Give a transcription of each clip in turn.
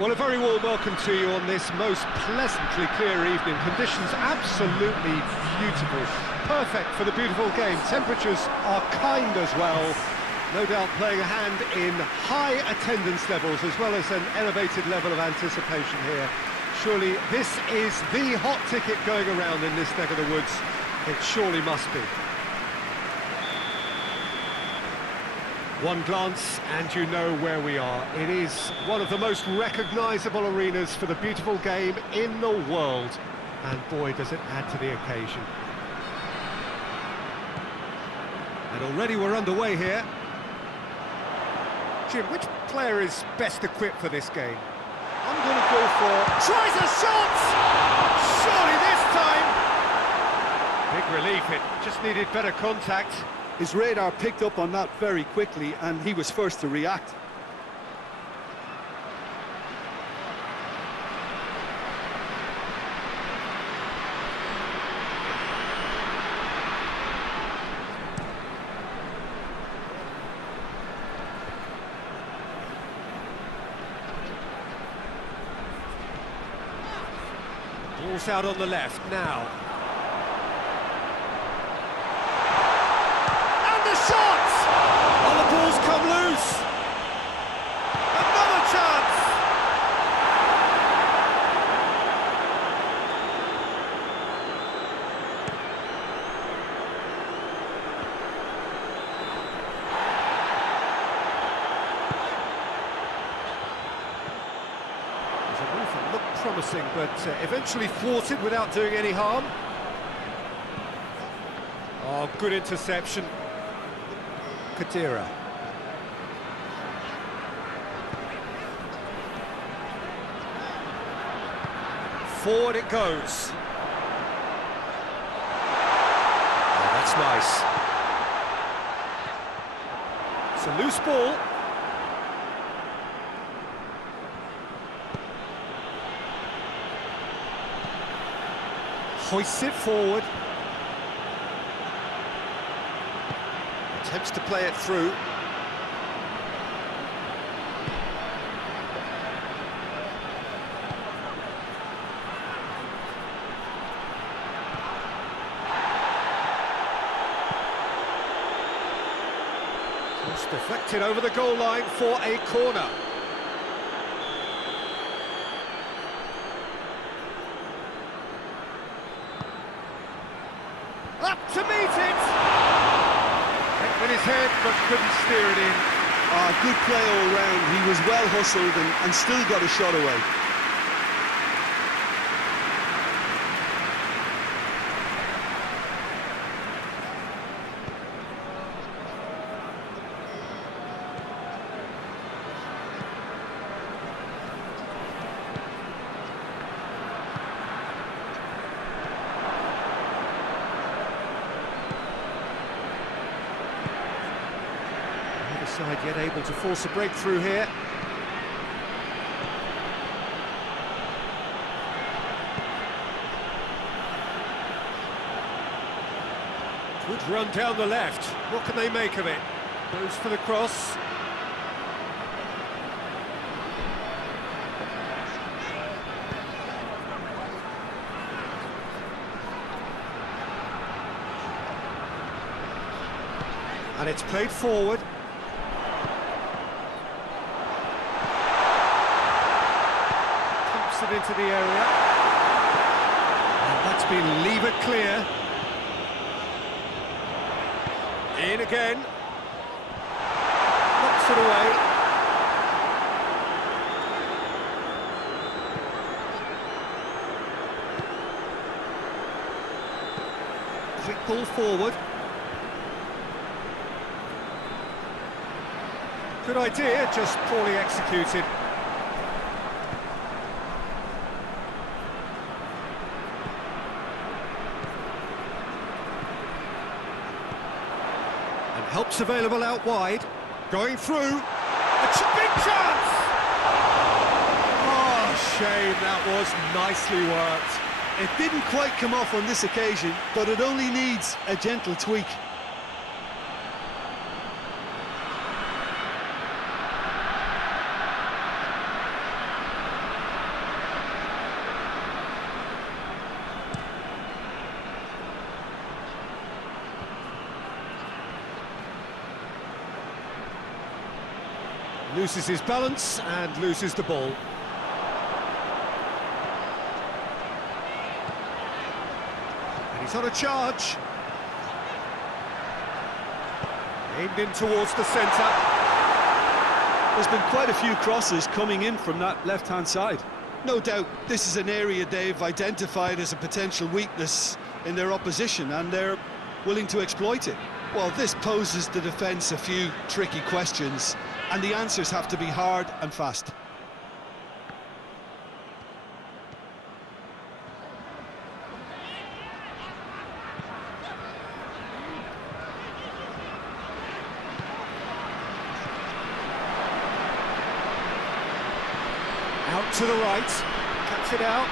Well, a very warm welcome to you on this most pleasantly clear evening. Conditions absolutely beautiful. Perfect for the beautiful game. Temperatures are kind as well. No doubt playing a hand in high attendance levels as well as an elevated level of anticipation here. Surely this is the hot ticket going around in this neck of the woods. It surely must be. One glance and you know where we are. It is one of the most recognisable arenas for the beautiful game in the world. And boy, does it add to the occasion. And already we're underway here. Jim, which player is best equipped for this game? I'm going to go for... Tries a shot! Surely this time! Big relief, it just needed better contact. His radar picked up on that very quickly, and he was first to react. Ball's out on the left now. Oh, the ball's come loose! Another chance! There's a move that looked promising, but eventually thwarted without doing any harm. Oh, good interception. Kadira. Forward it goes. Oh, that's nice. It's a loose ball. Hoists it forward. Attempts to play it through. Just deflected over the goal line for a corner. Up to meet it! With his head, but couldn't steer it in. Good play all round. He was well hustled and still got a shot away. Side yet able to force a breakthrough here. Good run down the left. What can they make of it? Goes for the cross. And it's played forward. It into the area, and that's been levered clear. In again, knocks it away. Quick ball forward. Good idea, just poorly executed. Helps available out wide, going through, a big chance! Oh, shame, that was nicely worked. It didn't quite come off on this occasion, but it only needs a gentle tweak. Loses his balance and loses the ball. And he's on a charge. Aimed in towards the centre. There's been quite a few crosses coming in from that left-hand side. No doubt this is an area they've identified as a potential weakness in their opposition, and they're willing to exploit it. Well, this poses the defence a few tricky questions, and the answers have to be hard and fast. Out to the right, cuts it out.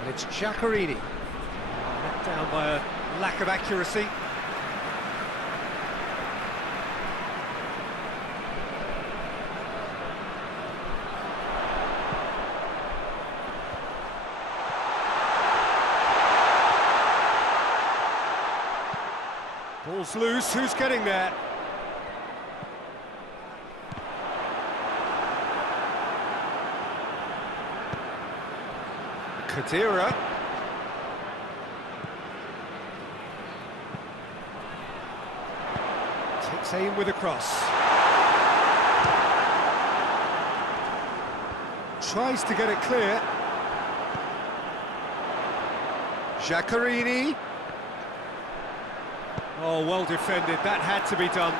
And it's Giaccherini. Let down by a lack of accuracy. Ball's loose, who's getting there? Kadira. Takes aim with a cross. Tries to get it clear. Giaccherini. Oh, well defended, that had to be done.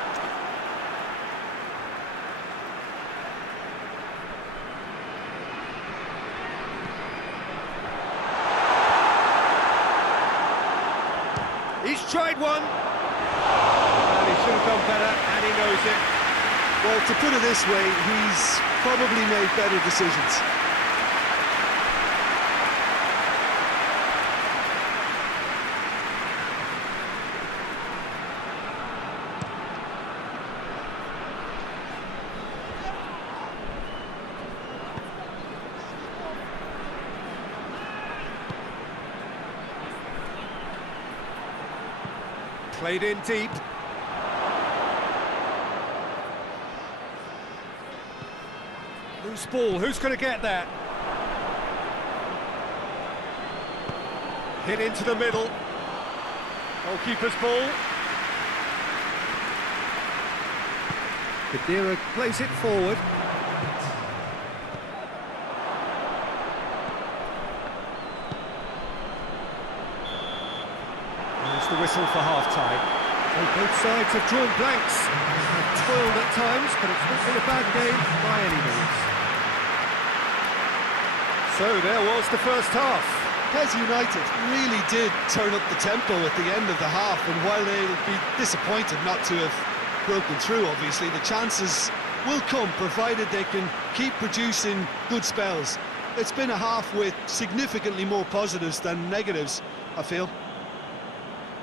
He's tried one. Well, he should have done better, and he knows it. Well, to put it this way, he's probably made better decisions. Played in deep. Loose ball, who's going to get that? Hit into the middle. Goalkeeper's ball. Kadira plays it forward. There's the whistle for half-time. So both sides have drawn blanks. They've toiled at times, but it's not been a bad game by any means. So there was the first half. PES United really did turn up the tempo at the end of the half, and while they'll be disappointed not to have broken through, obviously, the chances will come, provided they can keep producing good spells. It's been a half with significantly more positives than negatives, I feel.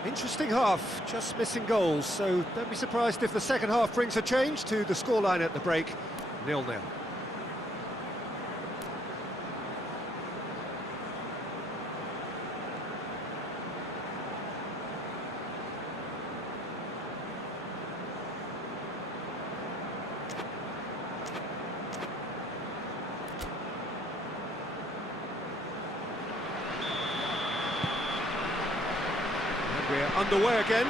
Interesting half, just missing goals, so don't be surprised if the second half brings a change to the scoreline at the break, 0-0. We're underway again.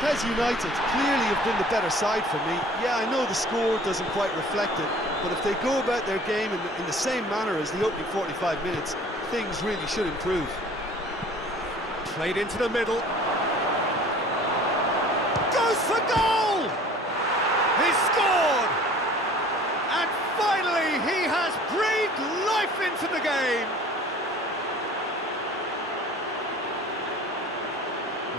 PES United clearly have been the better side for me. Yeah, I know the score doesn't quite reflect it, but if they go about their game in the same manner as the opening 45 minutes, things really should improve. Played into the middle. Goes for goal! He scored! And finally he has breathed life into the game.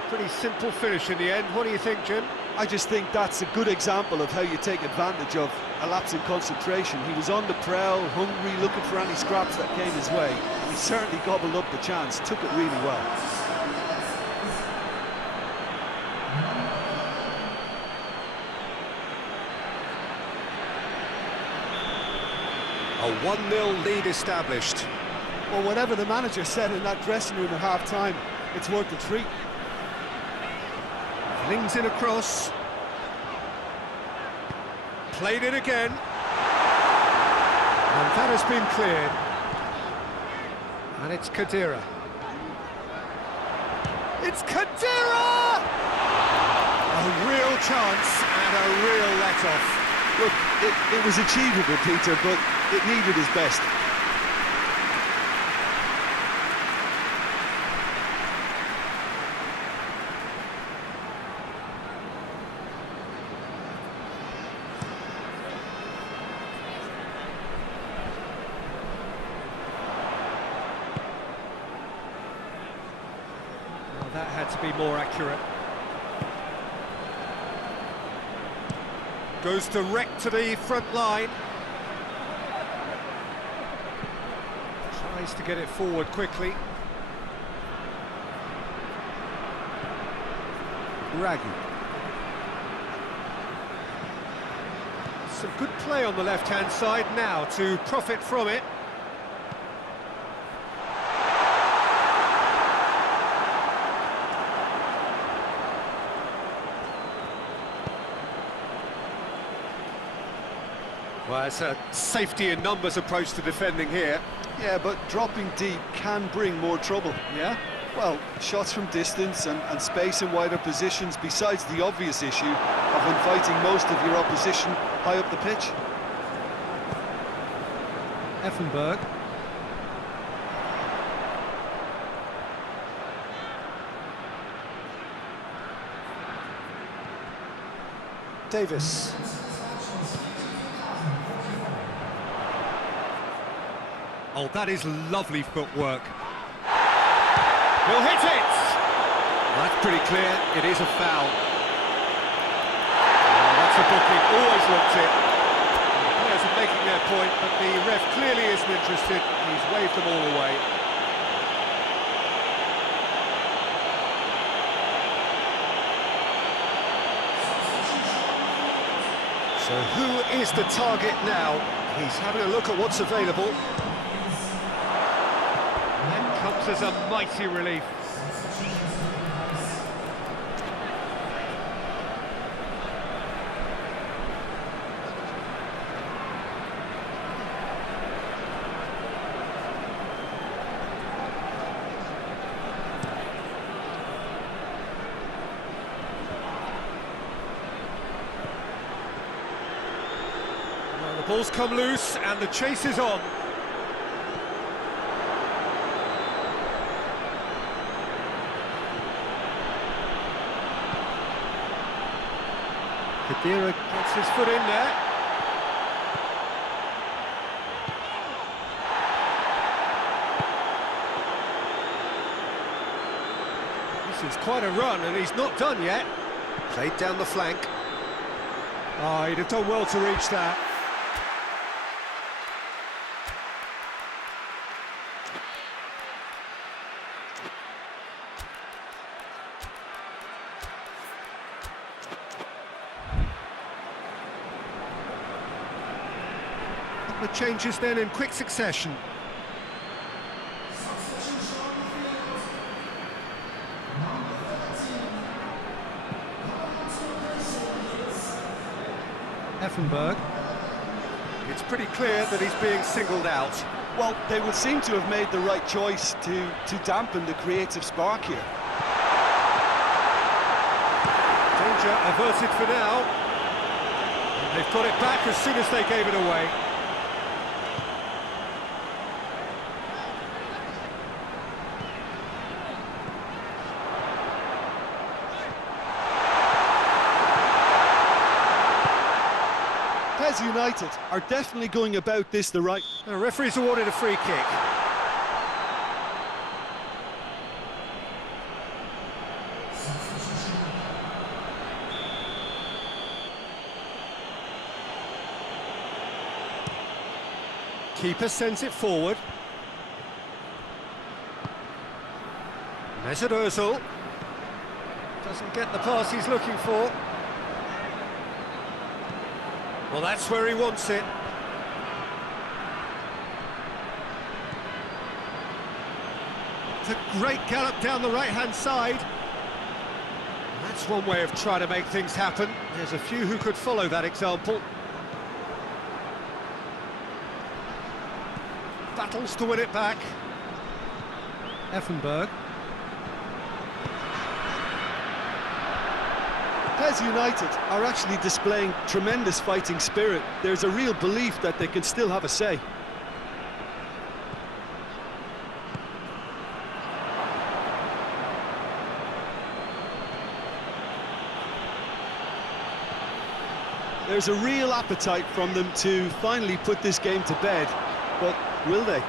Pretty simple finish in the end. What do you think, Jim? I just think that's a good example of how you take advantage of a lapse in concentration. He was on the prowl, hungry, looking for any scraps that came his way. He certainly gobbled up the chance, took it really well. A 1-0 lead established. Well, whatever the manager said in that dressing room at half-time, it's worth the treat. Flings in across. Played it again. And that has been cleared. And it's Khedira. It's Khedira! A real chance and a real let-off. Look, it was achievable, Peter, but it needed his best. Well, that had to be more accurate. Goes direct to the front line. Tries to get it forward quickly. Raggi. Some good play on the left-hand side now to profit from it. Well, it's a safety in numbers approach to defending here. Yeah, but dropping deep can bring more trouble. Yeah? Well, shots from distance and space in wider positions, besides the obvious issue of inviting most of your opposition high up the pitch. Effenberg. Davis. Oh, that is lovely footwork. He'll hit it! Well, that's pretty clear, it is a foul. Oh, that's a booking, always looked it. The players are making their point, but the ref clearly isn't interested. He's waved them all away. So who is the target now? He's having a look at what's available. Comes as a mighty relief. Well, the ball's come loose and the chase is on. Khedira gets his foot in there. This is quite a run, and he's not done yet. Played down the flank. Oh, he'd have done well to reach that. The changes then in quick succession. Effenberg. It's pretty clear that he's being singled out. Well, they would seem to have made the right choice to dampen the creative spark here. Danger averted for now. And they've got it back as soon as they gave it away. PES United are definitely going about this the right... The referee's awarded a free kick. Keeper sends it forward. Mesut Ozil doesn't get the pass he's looking for. Well, that's where he wants it. a great gallop down the right-hand side. That's one way of trying to make things happen. There's a few who could follow that example. Battles to win it back. Effenberg. PES United are actually displaying tremendous fighting spirit. There's a real belief that they can still have a say. There's a real appetite from them to finally put this game to bed, but will they?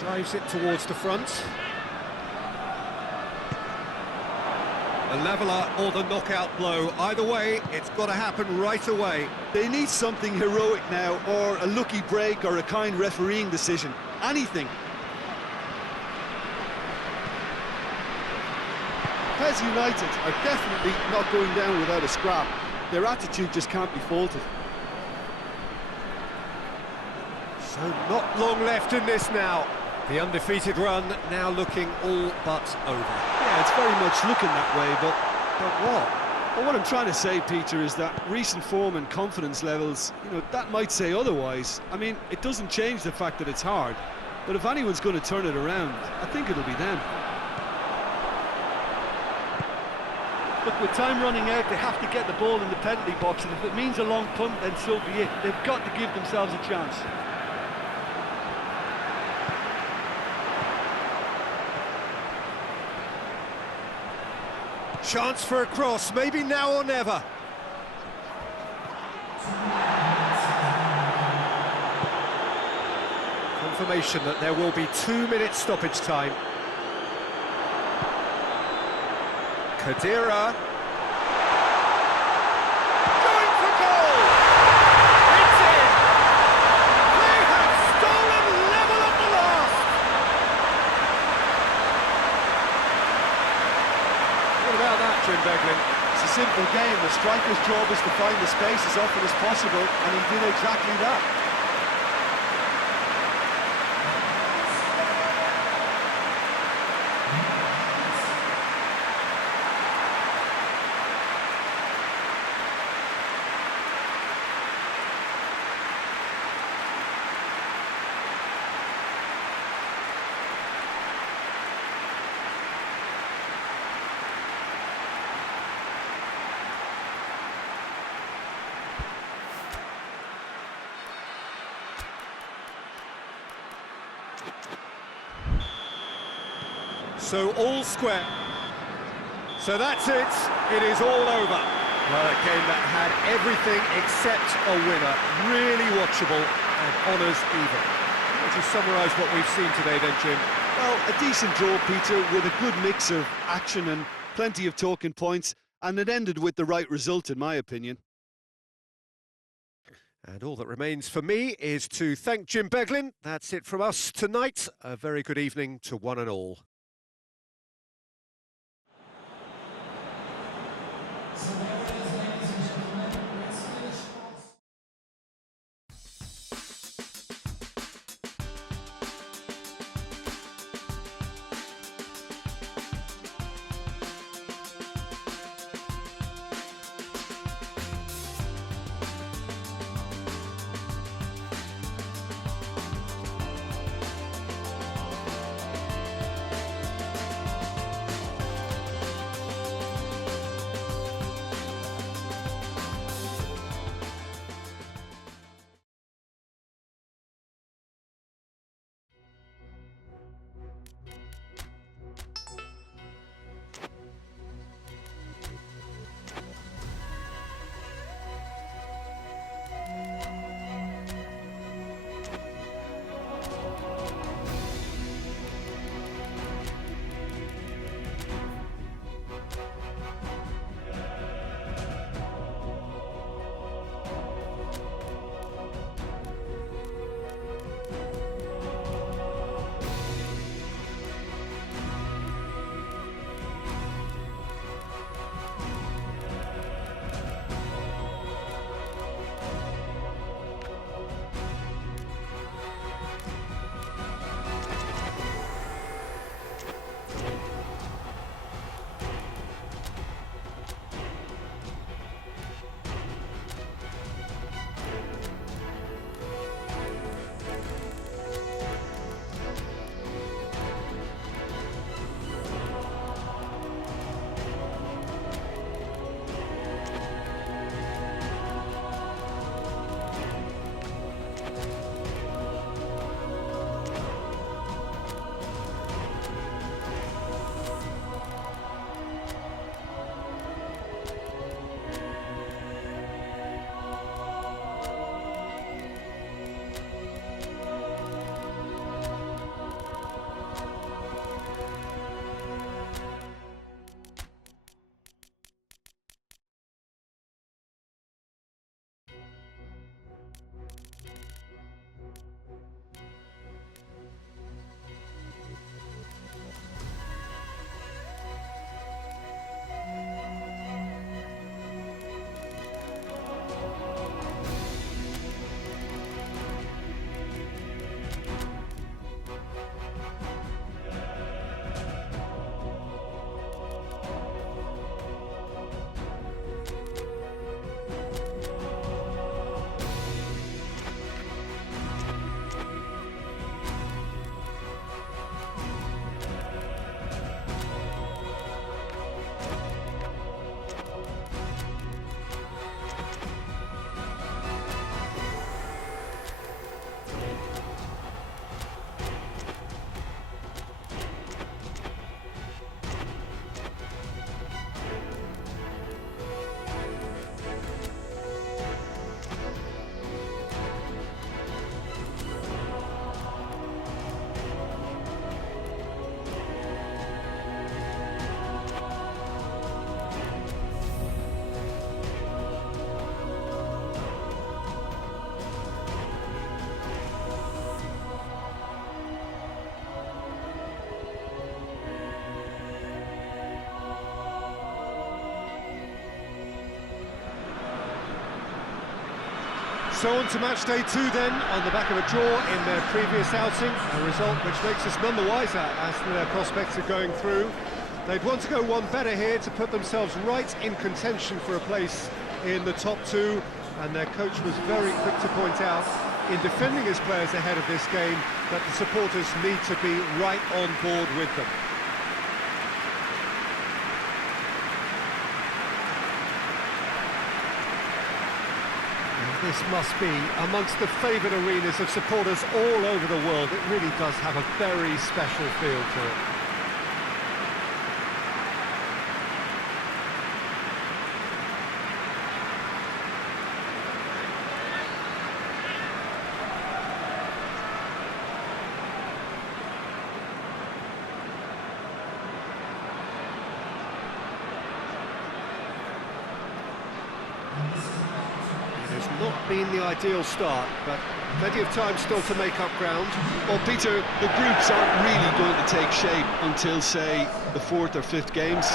Drives it towards the front. A leveller or the knockout blow. Either way, it's got to happen right away. They need something heroic now, or a lucky break, or a kind refereeing decision. Anything. PES United are definitely not going down without a scrap. Their attitude just can't be faulted. So not long left in this now. The undefeated run now looking all but over. Yeah, it's very much looking that way, but what? Well, what I'm trying to say, Peter, is that recent form and confidence levels, that might say otherwise. I mean, it doesn't change the fact that it's hard, but if anyone's going to turn it around, I think it'll be them. Look, with time running out, they have to get the ball in the penalty box, and if it means a long punt, then so be it. They've got to give themselves a chance. Chance for a cross, maybe now or never. Confirmation that there will be 2 minutes stoppage time. Kadira. Going for goal! It's in! They have stolen level at the last! What about that, Jim Beglin? It's a simple game. The striker's job is to find the space as often as possible, and he did exactly that. So all square. So that's it. It is all over. Well, a game that had everything except a winner. Really watchable and honours even. Would you summarise what we've seen today then, Jim? Well, a decent draw, Peter, with a good mix of action and plenty of talking points, and it ended with the right result, in my opinion. And all that remains for me is to thank Jim Beglin. That's it from us tonight. A very good evening to one and all. So on to match day 2 then, on the back of a draw in their previous outing, a result which makes us none the wiser as to their prospects of going through. They'd want to go one better here to put themselves right in contention for a place in the top 2, and their coach was very quick to point out, in defending his players ahead of this game, that the supporters need to be right on board with them. This must be amongst the favoured arenas of supporters all over the world. It really does have a very special feel to it. Not been the ideal start, but plenty of time still to make up ground. Well, Peter, the groups aren't really going to take shape until, say, the 4th or 5th games.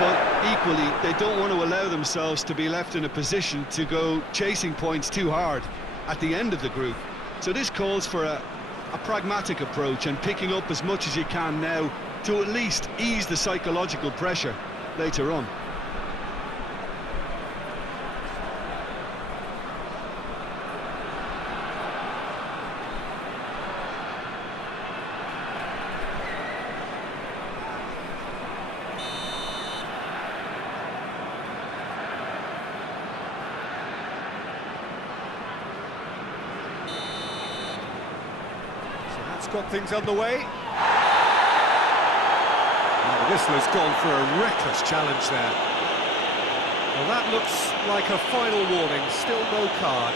But equally, they don't want to allow themselves to be left in a position to go chasing points too hard at the end of the group. So this calls for a pragmatic approach and picking up as much as you can now to at least ease the psychological pressure later on. Got things underway. Now the whistler's gone for a reckless challenge there. Well, that looks like a final warning, still no card.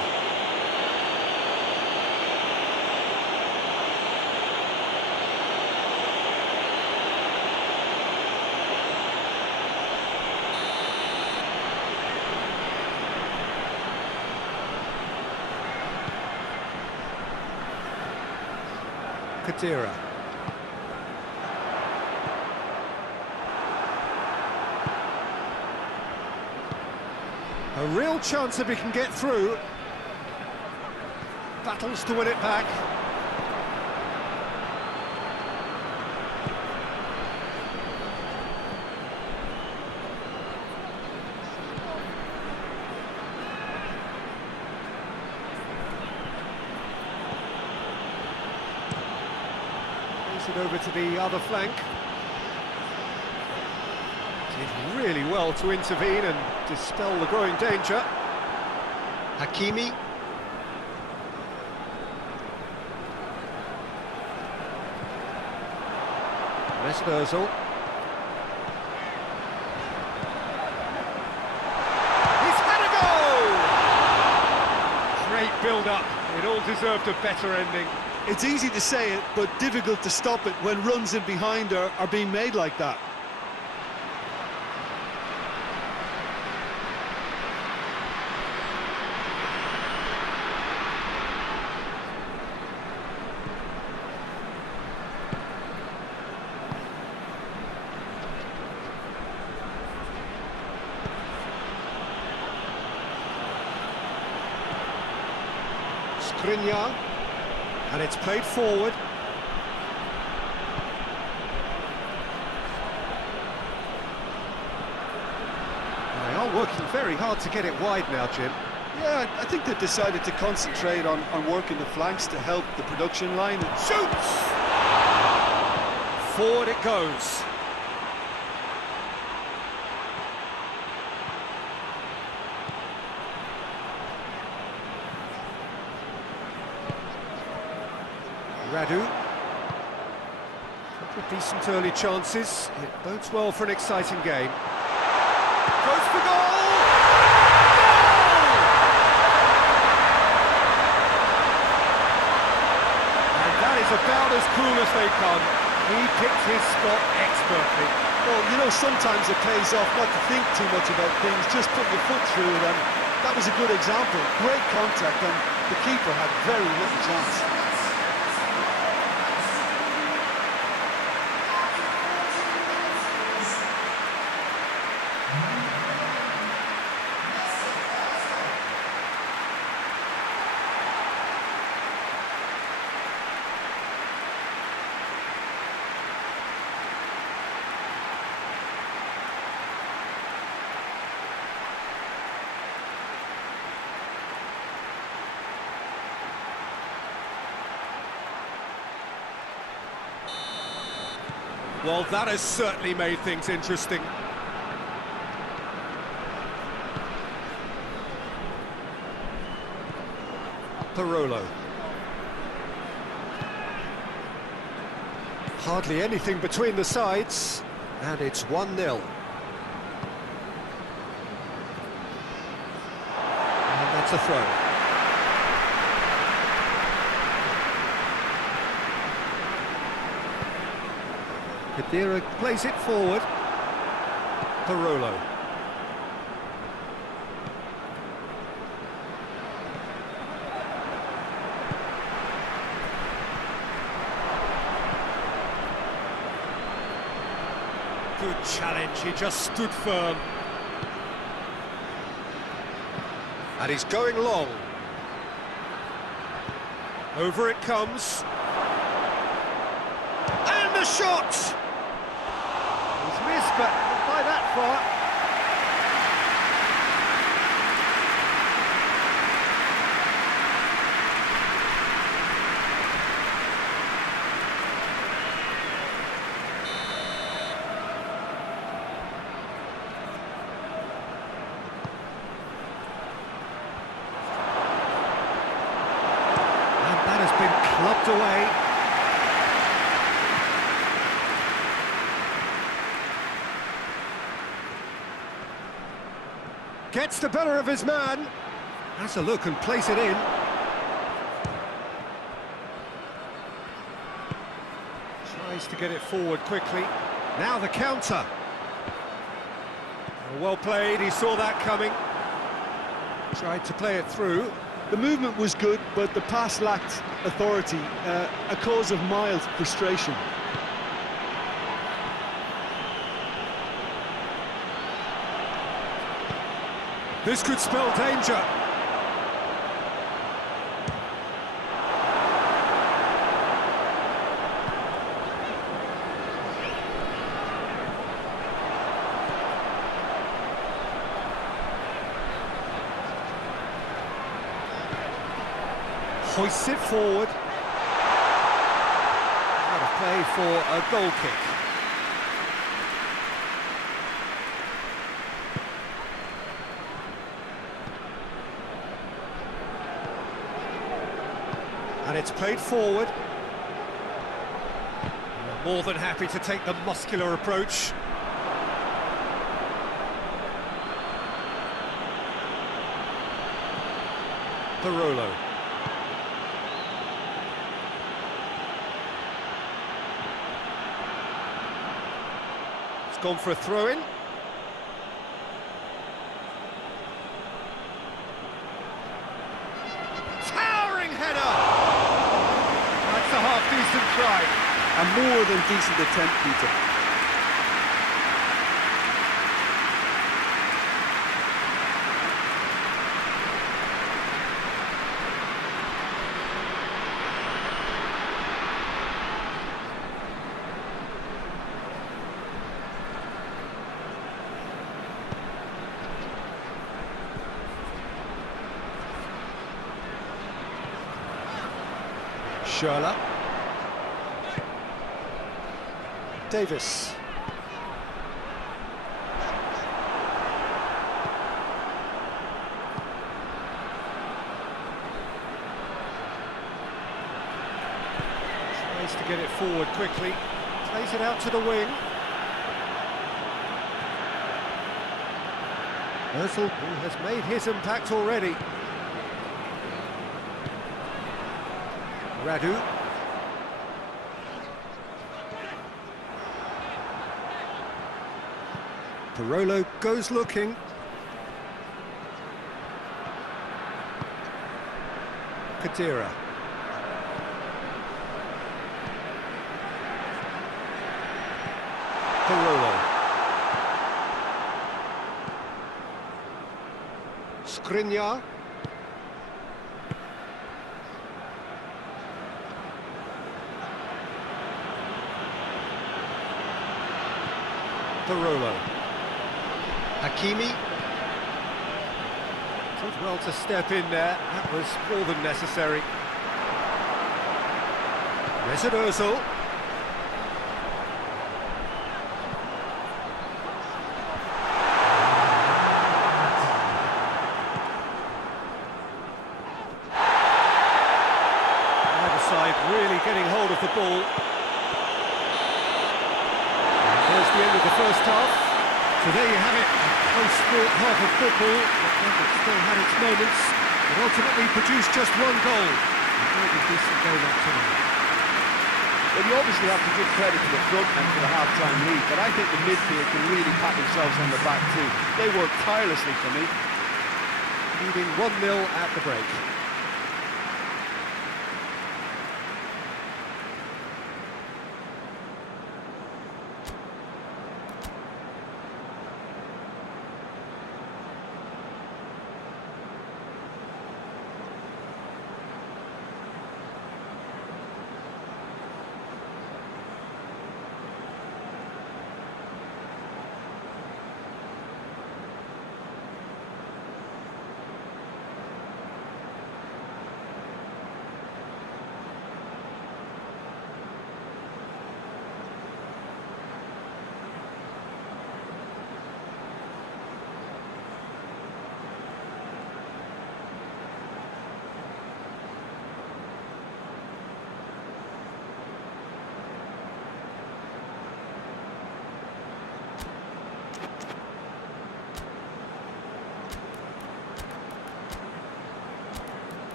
Kadira. A real chance if he can get through. Battles to win it back. It over to the other flank. Did really well to intervene and dispel the growing danger. Hakimi. Mesut Ozil. He's had a goal! Great build-up. It all deserved a better ending. It's easy to say it, but difficult to stop it when runs in behind are being made like that. Skriniar. And it's played forward. They are working very hard to get it wide now, Jim. Yeah, I think they've decided to concentrate on working the flanks to help the production line. Shoots! Forward it goes. Radu. Couple of decent early chances. It bodes well for an exciting game. Goes for goal! Goal! And that is about as cool as they come. He picked his spot expertly. Well, you know, sometimes it pays off not to think too much about things, just put your foot through it, and that was a good example. Great contact, and the keeper had very little chance. Well, that has certainly made things interesting. Parolo. Hardly anything between the sides, and it's 1-0. And that's a throw. Kadira plays it forward. Parolo. Good challenge, he just stood firm. And he's going long. Over it comes. And the shot! He's missed, but not by that far. Clubbed away. Gets the better of his man. Has a look and plays it in. Tries to get it forward quickly. Now the counter. Well played, he saw that coming. Tried to play it through. The movement was good, but the pass lacked authority, a cause of mild frustration. This could spell danger. Hoists it forward. What a play for a goal kick. And it's played forward. More than happy to take the muscular approach. Parolo. Gone for a throw-in. Towering header! That's a half-decent try. A more than decent attempt, Peter. Schürrle. Davis. Tries to get it forward quickly. Plays it out to the wing. Özil, who has made his impact already. Radu. Parolo goes looking. Kadira. Parolo. Skriniar. Parolo. Hakimi. Did well to step in there. That was more than necessary. Mesut Özil. side really getting hold of the ball. There's the end of the first half. So there you have it, close-fought half of football, but it still had its moments. It ultimately produced just one goal. A very decent game up to now. Well, you obviously have to give credit to the front men for the half-time lead, but I think the midfield can really pat themselves on the back too. They worked tirelessly for me. Leading 1-0 at the break.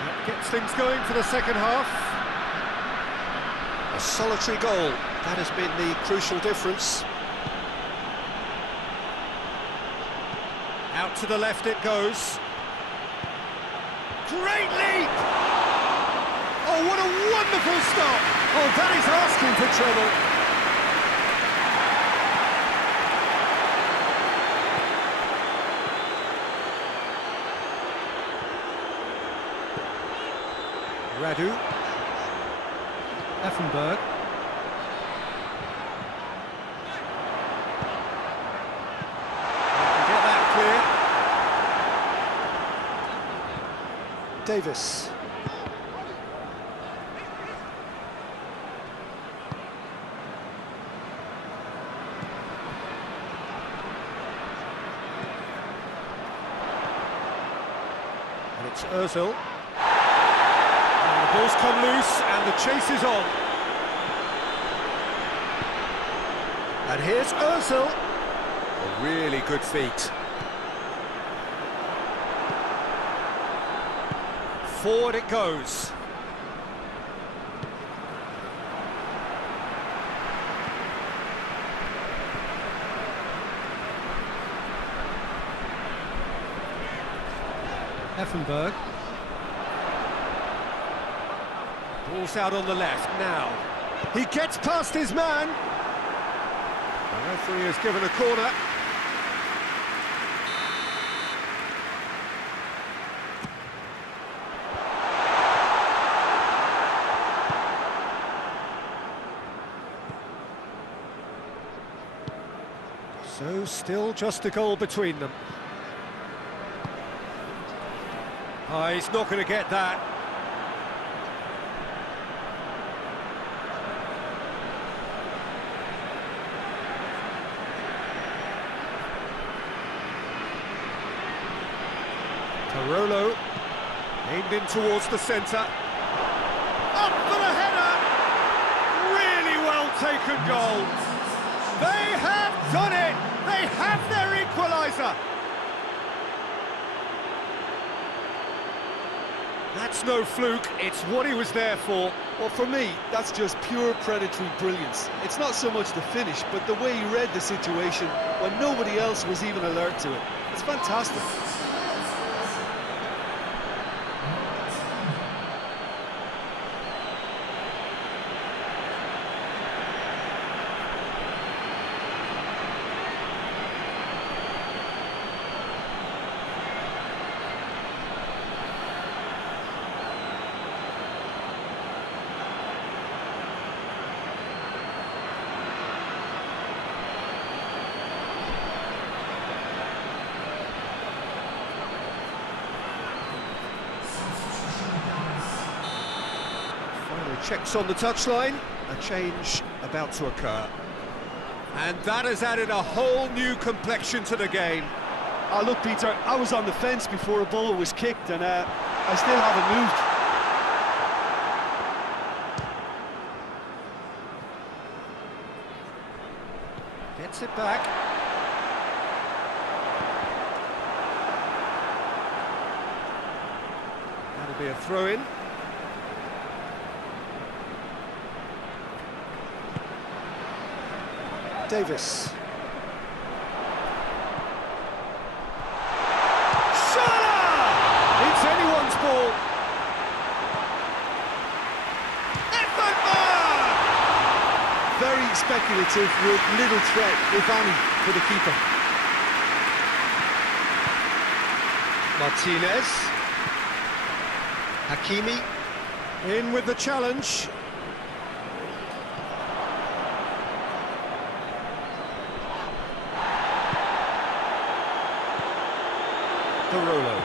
That gets things going for the second half. A solitary goal, that has been the crucial difference. Out to the left it goes. Great leap! Oh, what a wonderful stop! Oh, that is asking for trouble. Radu. Effenberg. Get that clear. Davis. And it's Ozil. The ball's come loose and the chase is on. And here's Ozil. A really good feat. Forward it goes. Effenberg. Ball's out on the left now. He gets past his man. The referee has given a corner. So still just a goal between them. Oh, he's not going to get that. Tarolo, aimed in towards the centre. Up for the header! Really well taken goal. They have done it! They have their equaliser! That's no fluke, it's what he was there for. Well, for me, that's just pure predatory brilliance. It's not so much the finish, but the way he read the situation when nobody else was even alert to it. It's fantastic. Checks on the touchline, a change about to occur. And that has added a whole new complexion to the game. Oh, look, Peter, I was on the fence before a ball was kicked, and I still haven't moved. Gets it back. That'll be a throw-in. Davis. It's anyone's ball. eFootball! Very speculative with little threat, if any, for the keeper. Martinez. Hakimi. In with the challenge. Barolo.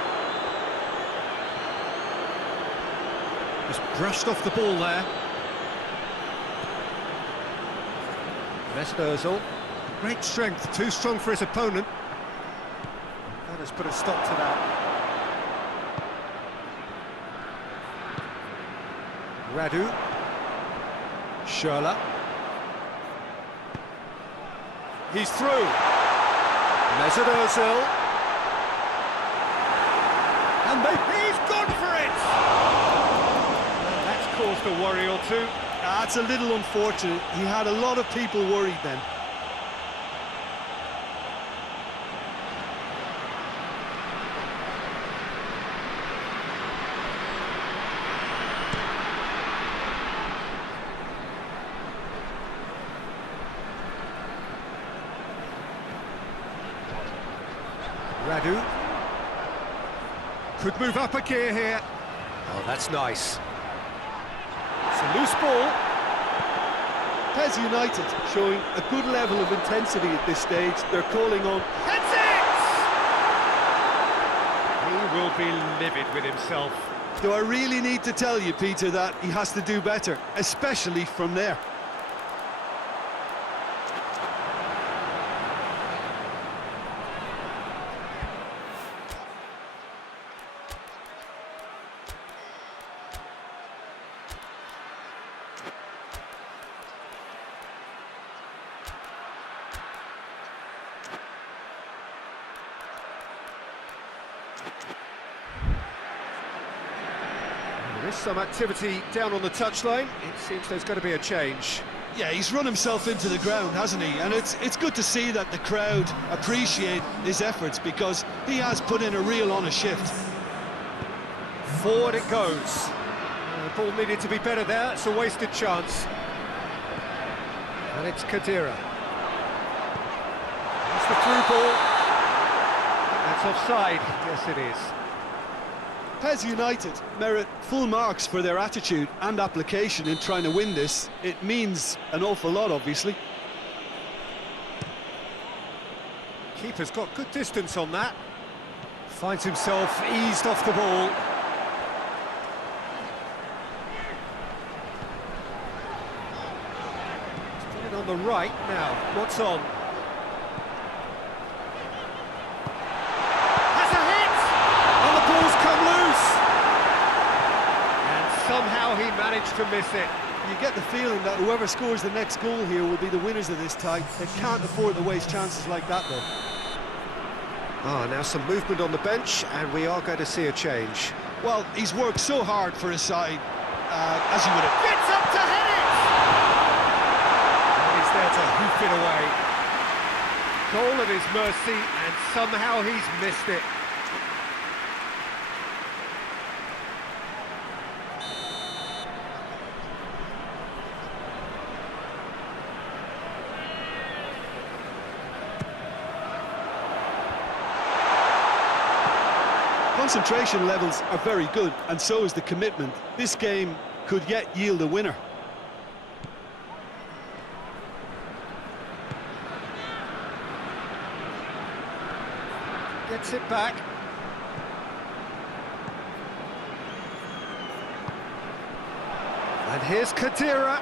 Just brushed off the ball there. Mesut Ozil. Great strength, too strong for his opponent. That has put a stop to that. Radu. Schürrle. He's through. Mesut Ozil. And he's gone for it! And that's caused a worry or two. That's a little unfortunate. He had a lot of people worried then. Radu. Could move up a gear here. Oh, that's nice. It's a loose ball. PES United showing a good level of intensity at this stage. They're calling on... That's it! He will be livid with himself. Do I really need to tell you, Peter, that he has to do better, especially from there? There is some activity down on the touchline. It seems there's going to be a change. Yeah, he's run himself into the ground, hasn't he? And it's good to see that the crowd appreciate his efforts, because he has put in a real honest shift. Forward it goes. The ball needed to be better there. It's a wasted chance. And it's Khedira. It's the through ball. That's offside. Yes, it is. PES United merit full marks for their attitude and application in trying to win this. It means an awful lot, obviously. Keeper's got good distance on that. Finds himself eased off the ball. Put it on the right now. What's on? Has a hit! And the ball's come loose! And somehow he managed to miss it. You get the feeling that whoever scores the next goal here will be the winners of this tie. They can't afford to waste chances like that, though. Now some movement on the bench, and we are going to see a change. Well, he's worked so hard for his side, as you would have... Gets up to head it! And he's there to hoof it away. Goal at his mercy, and somehow he's missed it. Concentration levels are very good, and so is the commitment. This game could yet yield a winner. Gets it back. And here's Kadira.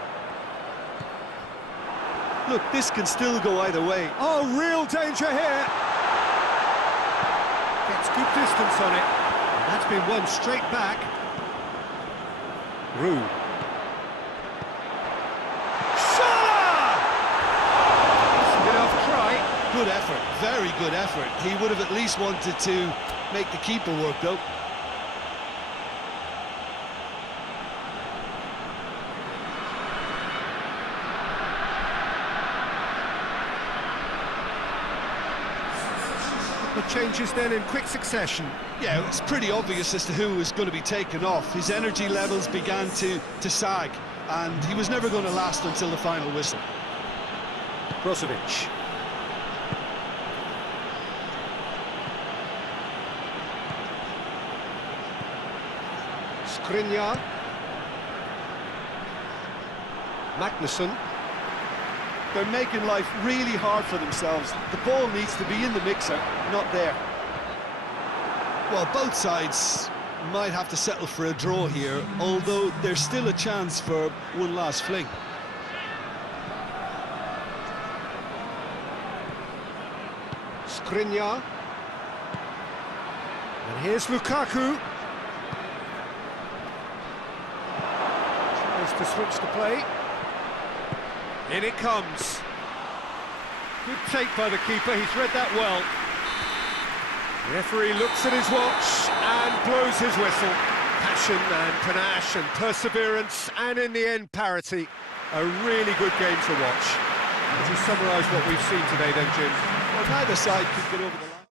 Look, this can still go either way. Oh, real danger here. Gets good distance on it. And that's been won straight back. Rue. Good effort, very good effort. He would have at least wanted to make the keeper work, though. The changes then in quick succession. Yeah, it was pretty obvious as to who was going to be taken off. His energy levels began to sag, and he was never going to last until the final whistle. Brozovic. Skriniar. Magnusson. They're making life really hard for themselves. The ball needs to be in the mixer, not there. Well, both sides might have to settle for a draw here, although there's still a chance for one last fling. Skriniar. And here's Lukaku. Tries to switch the play. In it comes. Good take by the keeper, he's read that well. The referee looks at his watch and blows his whistle. Passion and panache and perseverance, and in the end, parity. A really good game to watch. Would you summarise what we've seen today then, Jim? Well, neither side could get over the line.